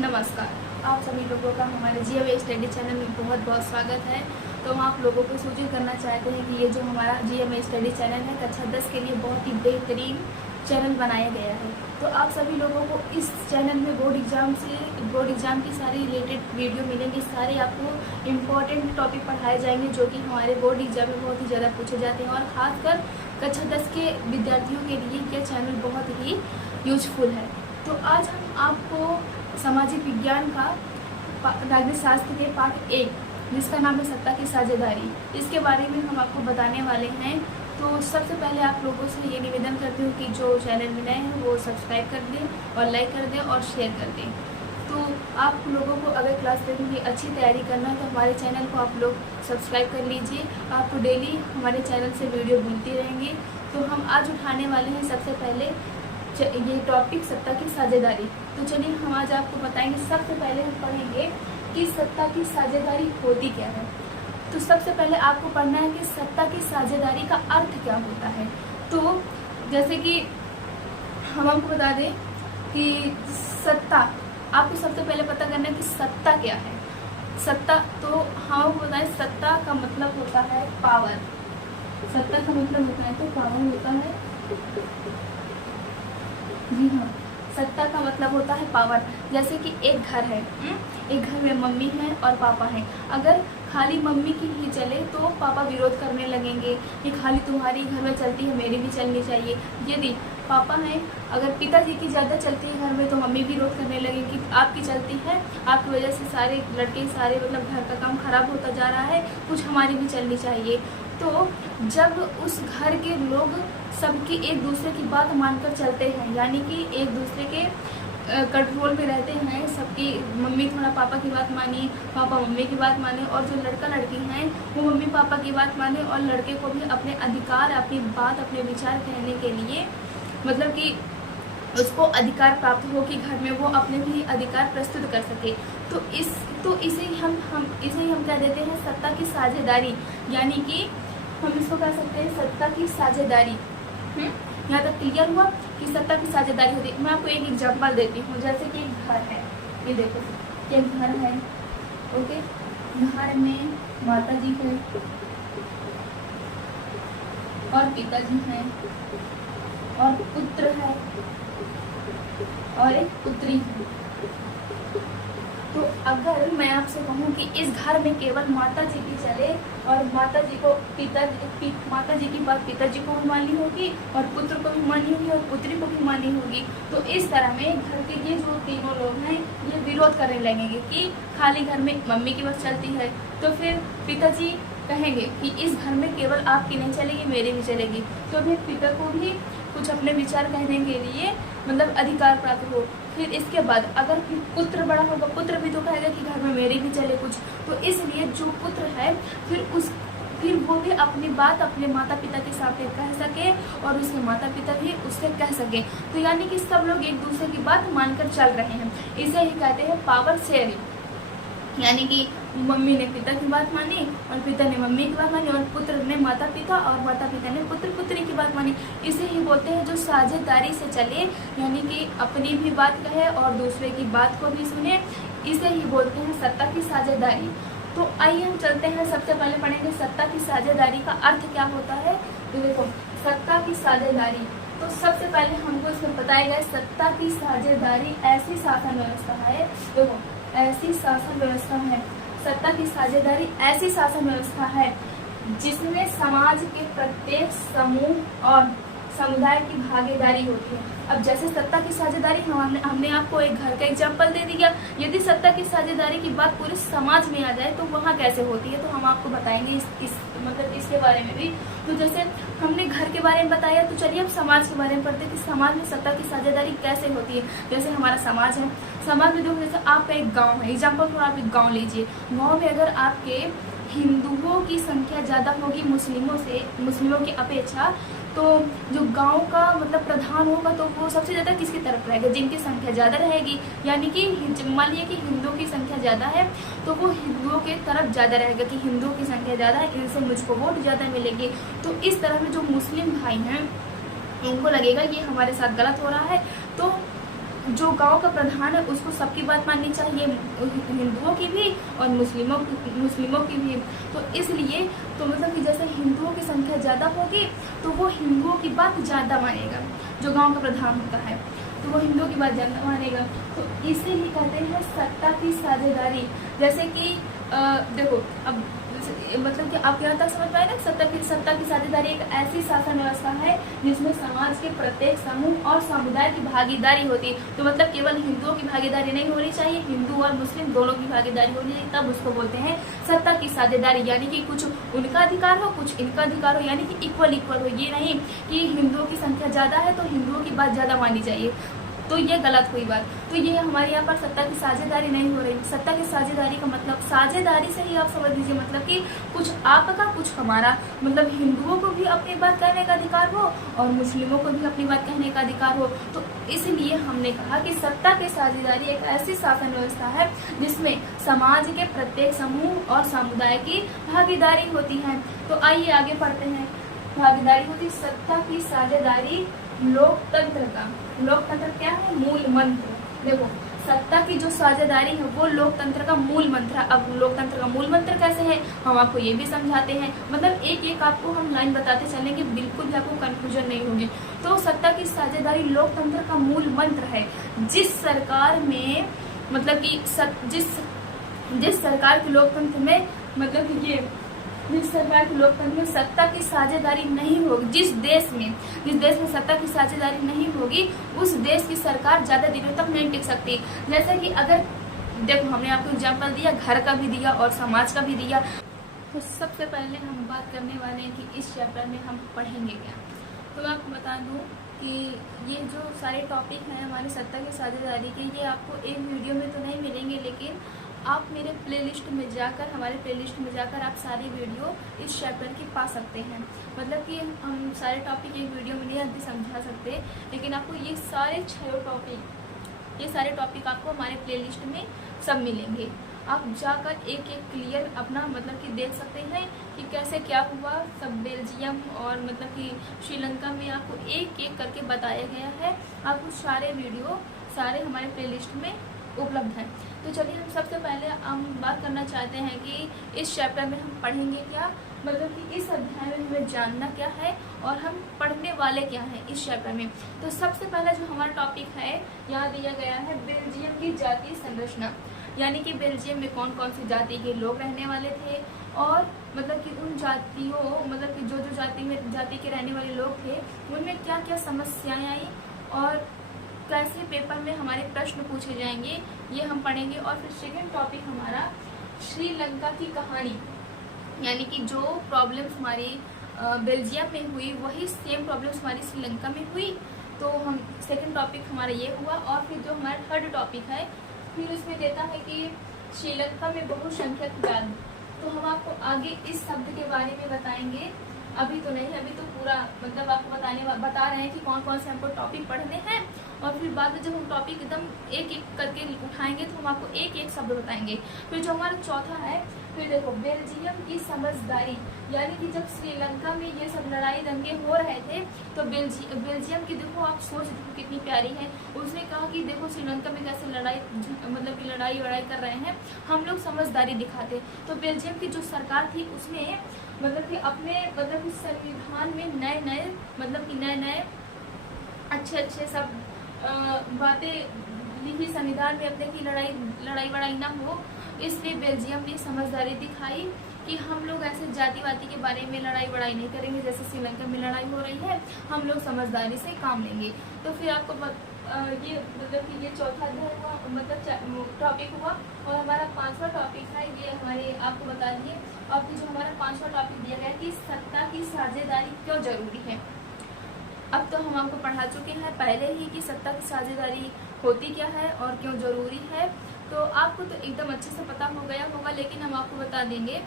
नमस्कार, आप सभी लोगों का हमारे जीएमए स्टडी चैनल में बहुत बहुत स्वागत है। तो हम आप लोगों को सूचित करना चाहते हैं कि ये जो हमारा जीएमए स्टडी चैनल है कक्षा 10 के लिए बहुत ही बेहतरीन चैनल बनाया गया है। तो आप सभी लोगों को इस चैनल में बोर्ड एग्ज़ाम की सारी रिलेटेड वीडियो मिलेंगी। सारे आपको इम्पोर्टेंट टॉपिक पढ़ाए जाएंगे जो कि हमारे बोर्ड एग्जाम में बहुत ही ज़्यादा पूछे जाते हैं और ख़ासकर कक्षा 10 के विद्यार्थियों के लिए यह चैनल बहुत ही यूजफुल है। तो आज हम आपको सामाजिक विज्ञान का नागरिक शास्त्र के पाठ 1 जिसका नाम है सत्ता की साझेदारी, इसके बारे में हम आपको बताने वाले हैं। तो सबसे पहले आप लोगों से ये निवेदन करती हूँ कि जो चैनल में नए हैं वो सब्सक्राइब कर दें और लाइक कर दें और शेयर कर दें। तो आप लोगों को अगर क्लास 10 की अच्छी तैयारी करना है तो हमारे चैनल को आप लोग सब्सक्राइब कर लीजिए। आपको डेली हमारे चैनल से वीडियो मिलती रहेंगी। तो हम आज उठाने वाले हैं सबसे पहले ये टॉपिक सत्ता की साझेदारी। तो चलिए हम आज आपको बताएंगे। सबसे पहले हम पढ़ेंगे कि सत्ता की साझेदारी होती क्या है। तो सबसे पहले आपको पढ़ना है कि सत्ता की साझेदारी का अर्थ क्या होता है। तो जैसे कि हम आपको बता दें कि सत्ता, आपको सबसे पहले पता करना है कि सत्ता क्या है। सत्ता, तो हम आपको बताएं सत्ता का मतलब होता है पावर। सत्ता का मतलब होता है तो पावर होता है। जी हाँ, सत्ता का मतलब होता है पावर। जैसे कि एक घर है, एक घर में मम्मी है और पापा है। अगर खाली मम्मी की ही चले तो पापा विरोध करने लगेंगे कि खाली तुम्हारी घर में चलती है, मेरी भी चलनी चाहिए। यदि पापा हैं, अगर पिताजी की ज़्यादा चलती है घर में तो मम्मी विरोध करने लगेगी कि आपकी चलती है, आपकी वजह से सारे लड़के सारे मतलब घर का काम खराब होता जा रहा है, कुछ हमारी भी चलनी चाहिए। तो जब उस घर के लोग सबकी एक दूसरे की बात मानकर चलते हैं, यानी कि एक दूसरे के कंट्रोल में रहते हैं, सबकी मम्मी थोड़ा पापा की बात माने, पापा मम्मी की बात माने, और जो लड़का लड़की हैं वो मम्मी पापा की बात माने, और लड़के को भी अपने अधिकार, अपनी बात, अपने विचार कहने के लिए मतलब कि उसको अधिकार प्राप्त हो कि घर में वो अपने भी अधिकार प्रस्तुत कर सके। तो इसे हम कह देते हैं सत्ता की साझेदारी, यानी कि हम इसको कह सकते हैं सत्ता की साझेदारी। यहाँ तक क्लियर हुआ कि सत्ता की साझेदारी होती है। मैं आपको एक एग्जांपल देती हूँ। जैसे कि एक घर है, ये देखो एक घर है, ओके। घर में माता जी है और पिताजी हैं और पुत्र है और एक पुत्री है। तो अगर मैं आपसे कहूँ कि इस घर में केवल माता जी की चले और माता जी की बात पिताजी को भी माननी होगी और पुत्र को भी माननी होगी और पुत्री को भी माननी होगी, तो इस तरह में घर के ये जो तीनों लोग हैं ये विरोध करने लगेंगे कि खाली घर में मम्मी की बात चलती है। तो फिर पिताजी कहेंगे कि इस घर में केवल आपकी नहीं चलेगी, मेरी भी चलेगी। तो फिर पिता को भी कुछ अपने विचार कहने के लिए मतलब अधिकार प्राप्त हो। फिर इसके बाद अगर पुत्र बड़ा होगा, पुत्र भी तो कहेगा कि घर में मेरी भी चले कुछ। तो इसलिए जो पुत्र है फिर वो भी अपनी बात अपने माता पिता के सामने कह सके और उसके माता पिता भी उससे कह सके। तो यानी कि सब लोग एक दूसरे की बात मानकर चल रहे हैं। इसे ही कहते हैं पावर शेयरिंग, यानी कि मम्मी ने पिता की बात मानी और पिता ने मम्मी की बात मानी और पुत्र ने माता पिता और माता पिता ने पुत्र पुत्री की बात मानी। इसे ही बोलते हैं जो साझेदारी से चले, यानी कि अपनी भी बात कहे और दूसरे की बात को भी सुने। इसे ही बोलते हैं सत्ता की साझेदारी। तो आइए हम चलते हैं, सबसे पहले पढ़ेंगे सत्ता की साझेदारी का अर्थ क्या होता है। तो देखो सत्ता की साझेदारी, तो सबसे पहले हमको इसमें बताया गया सत्ता की साझेदारी ऐसी शासन व्यवस्था है। देखो ऐसी शासन व्यवस्था है, सत्ता की साझेदारी ऐसी शासन व्यवस्था है जिसमें समाज के प्रत्येक समूह और समुदाय की भागीदारी होती है। अब जैसे सत्ता की साझेदारी हमने आपको एक घर का एग्जाम्पल दे दिया। यदि सत्ता की साझेदारी की बात पूरे समाज में आ जाए तो वहाँ कैसे होती है, तो हम आपको बताएंगे मतलब इसके बारे में भी। तो जैसे हमने घर के बारे में बताया, तो चलिए अब समाज के बारे में पढ़ते हैं कि समाज में सत्ता की साझेदारी कैसे होती है। जैसे हमारा समाज है, समाज में देखो जैसे आपका एक गाँव है, एग्जाम्पल थोड़ा आप एक गाँव लीजिए। गाँव में अगर आपके हिंदुओं की संख्या ज़्यादा होगी मुस्लिमों की अपेक्षा, तो जो गांव का मतलब प्रधान होगा तो वो सबसे ज़्यादा किसकी तरफ रहेगा, जिनकी संख्या ज़्यादा रहेगी। यानी कि मान लिया कि हिंदुओं की संख्या ज़्यादा है तो वो हिंदुओं के तरफ ज़्यादा रहेगा कि हिंदुओं की संख्या ज़्यादा है, इनसे मुझको वोट ज़्यादा मिलेगी। तो इस तरह में जो मुस्लिम भाई हैं उनको लगेगा ये हमारे साथ गलत हो रहा है, तो जो गांव का प्रधान है उसको सबकी बात माननी चाहिए, हिंदुओं की भी और मुस्लिमों की भी। तो इसलिए तो मतलब कि जैसे हिंदुओं की संख्या ज़्यादा होगी तो वो हिंदुओं की बात ज़्यादा मानेगा, जो गांव का प्रधान होता है तो वो हिंदुओं की बात ज़्यादा मानेगा। तो इसे ही कहते हैं सत्ता की साझेदारी। जैसे कि देखो अब मतलब कि आप यहाँ तक समझ पाए ना, सत्ता की साझेदारी एक ऐसी शासन व्यवस्था है जिसमें समाज के प्रत्येक समूह और समुदाय की भागीदारी होती है। तो मतलब केवल हिंदुओं की भागीदारी नहीं होनी चाहिए, हिंदू और मुस्लिम दोनों की भागीदारी होनी चाहिए, तब उसको बोलते हैं सत्ता की साझेदारी। यानी कि कुछ उनका अधिकार हो कुछ इनका अधिकार हो, यानी कि इक्वल हो। ये नहीं कि हिंदुओं की संख्या ज़्यादा है तो हिंदुओं की बात ज़्यादा मानी चाहिए, तो ये गलत हुई बात। तो ये हमारे यहाँ पर सत्ता की साझेदारी नहीं हो रही। सत्ता की साझेदारी का मतलब साझेदारी से ही आप समझ लीजिए, मतलब कि कुछ आपका कुछ हमारा, मतलब हिंदुओं को भी अपनी बात कहने का अधिकार हो और मुस्लिमों को भी अपनी बात कहने का अधिकार हो। तो इसलिए हमने कहा कि सत्ता की साझेदारी एक ऐसी शासन व्यवस्था है जिसमें समाज के प्रत्येक समूह और समुदाय की भागीदारी होती है। तो आइए आगे पढ़ते हैं। भागीदारी होती सत्ता की साझेदारी लोकतंत्र का। लोकतंत्र क्या है? मूल मंत्र। देखो सत्ता की जो साझेदारी है वो लोकतंत्र का मूल मंत्र है। अब लोकतंत्र का मूल मंत्र कैसे है हम आपको ये भी समझाते हैं, मतलब एक एक आपको हम लाइन बताते चलेंगे, बिल्कुल भी आपको कंफ्यूजन नहीं होगी। तो सत्ता की साझेदारी लोकतंत्र का मूल मंत्र है। जिस सरकार में मतलब कि जिस सरकार के लोकतंत्र में मतलब कि ये जिस सरकार के लोकतंत्र में सत्ता की साझेदारी नहीं होगी, जिस देश में सत्ता की साझेदारी नहीं होगी उस देश की सरकार ज्यादा दिनों तक नहीं टिक सकती। जैसे कि अगर देखो हमने आपको एग्जांपल दिया, घर का भी दिया और समाज का भी दिया। तो सबसे पहले हम बात करने वाले हैं कि इस चैप्टर में हम पढ़ेंगे क्या। तो मैं आपको बता दूं कि ये जो सारे टॉपिक हैं हमारी सत्ता की साझेदारी के, ये आपको एक वीडियो में तो नहीं मिलेंगे, लेकिन आप मेरे प्लेलिस्ट में जाकर, हमारे प्लेलिस्ट में जाकर आप सारी वीडियो इस चैप्टर की पा सकते हैं। मतलब कि हम सारे टॉपिक एक वीडियो में नहीं समझा सकते, लेकिन आपको ये सारे 6 टॉपिक आपको हमारे प्लेलिस्ट में सब मिलेंगे। आप जाकर एक एक क्लियर अपना मतलब कि देख सकते हैं कि कैसे क्या हुआ सब बेल्जियम और मतलब कि श्रीलंका में आपको एक एक करके बताया गया है। आपको सारे वीडियो सारे हमारे प्लेलिस्ट में उपलब्ध है। तो चलिए हम सबसे पहले हम बात करना चाहते हैं कि इस चैप्टर में हम पढ़ेंगे क्या, मतलब कि इस अध्याय में हमें जानना क्या है और हम पढ़ने वाले क्या हैं इस चैप्टर में। तो सबसे पहला जो हमारा टॉपिक है यहाँ दिया गया है बेल्जियम की जातीय संरचना, यानी कि बेल्जियम में कौन कौन सी जाति के लोग रहने वाले थे और मतलब कि उन जातियों मतलब कि जो जाति के रहने वाले लोग थे उनमें क्या क्या समस्याएं आई और कैसे पेपर में हमारे प्रश्न पूछे जाएंगे, ये हम पढ़ेंगे। और फिर सेकेंड टॉपिक हमारा श्रीलंका की कहानी, यानी कि जो प्रॉब्लम्स हमारी बेल्जियम में हुई वही सेम प्रॉब्लम्स हमारी श्रीलंका में हुई। तो हम सेकेंड टॉपिक हमारा ये हुआ। और फिर जो हमारा थर्ड टॉपिक है फिर उसमें देता है कि श्रीलंका में बहुसंख्यक जाति। तो हम आपको आगे इस शब्द के बारे में बताएंगे, अभी तो नहीं, अभी तो पूरा मतलब आपको बता रहे हैं कि कौन कौन से हमको टॉपिक पढ़ने हैं। और फिर बाद में जब हम टॉपिक एकदम एक एक करके उठाएंगे तो हम आपको एक एक शब्द बताएंगे। फिर जो हमारा चौथा है, फिर देखो बेल्जियम की समझदारी, यानी कि जब श्रीलंका में ये सब लड़ाई दंगे हो रहे थे तो बेल्जियम की देखो आप सोच देखो कितनी प्यारी है। उसने कहा कि देखो श्रीलंका में कैसे लड़ाई वड़ाई कर रहे हैं, हम लोग समझदारी दिखाते। तो बेल्जियम की जो सरकार थी उसने मतलब कि अपने मतलब कि संविधान में नए अच्छे सब बातें लिखी संविधान में अपने की लड़ाई वड़ाई ना हो, इसलिए बेल्जियम ने समझदारी दिखाई कि हम लोग ऐसे जातिवादी के बारे में लड़ाई वड़ाई नहीं करेंगे, जैसे श्रीलंका में लड़ाई हो रही है, हम लोग समझदारी से काम लेंगे। तो फिर आपको ये मतलब कि ये चौथा अध्याय हुआ, मतलब टॉपिक हुआ। और हमारा पांचवा टॉपिक है ये हमारे आपको बता दिए। और फिर जो हमारा पांचवा टॉपिक दिया गया कि सत्ता की साझेदारी क्यों जरूरी है। अब तो हम आपको पढ़ा चुके हैं पहले ही कि सत्ता की साझेदारी होती क्या है और क्यों जरूरी है, तो आपको तो एकदम अच्छे से पता हो गया होगा, लेकिन हम आपको बता देंगे।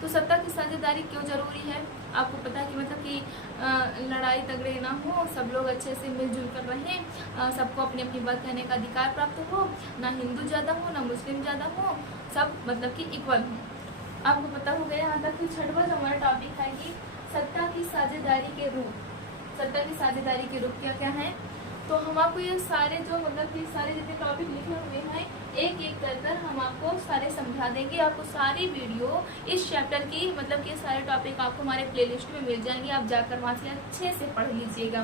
तो सत्ता की साझेदारी क्यों जरूरी है, आपको पता है कि मतलब कि लड़ाई तगड़े ना हो, सब लोग अच्छे से मिलजुल कर रहें, सबको अपनी अपनी बात कहने का अधिकार प्राप्त हो, ना हिंदू ज़्यादा हो ना मुस्लिम ज़्यादा हो, सब मतलब कि इक्वल हो। आपको पता हो गया यहाँ तक। कि छठवां जो हमारा टॉपिक है कि सत्ता की साझेदारी के रूप। सत्ता की साझेदारी के रूप क्या क्या है। तो हम आपको ये सारे जो मतलब कि सारे जितने टॉपिक लिखे हुए हैं एक एक कर हम आपको सारे समझा देंगे। आपको सारी वीडियो इस चैप्टर की मतलब कि सारे टॉपिक आपको हमारे प्लेलिस्ट में मिल जाएंगे, आप जाकर वहाँ से अच्छे से पढ़ लीजिएगा।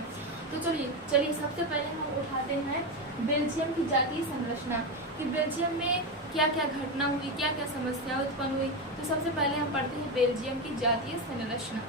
तो चलिए सबसे पहले हम उठाते हैं बेल्जियम की जातीय संरचना, कि बेल्जियम में क्या क्या घटना हुई, क्या क्या समस्या उत्पन्न हुई। तो सबसे पहले हम पढ़ते हैं बेल्जियम की जातीय संरचना।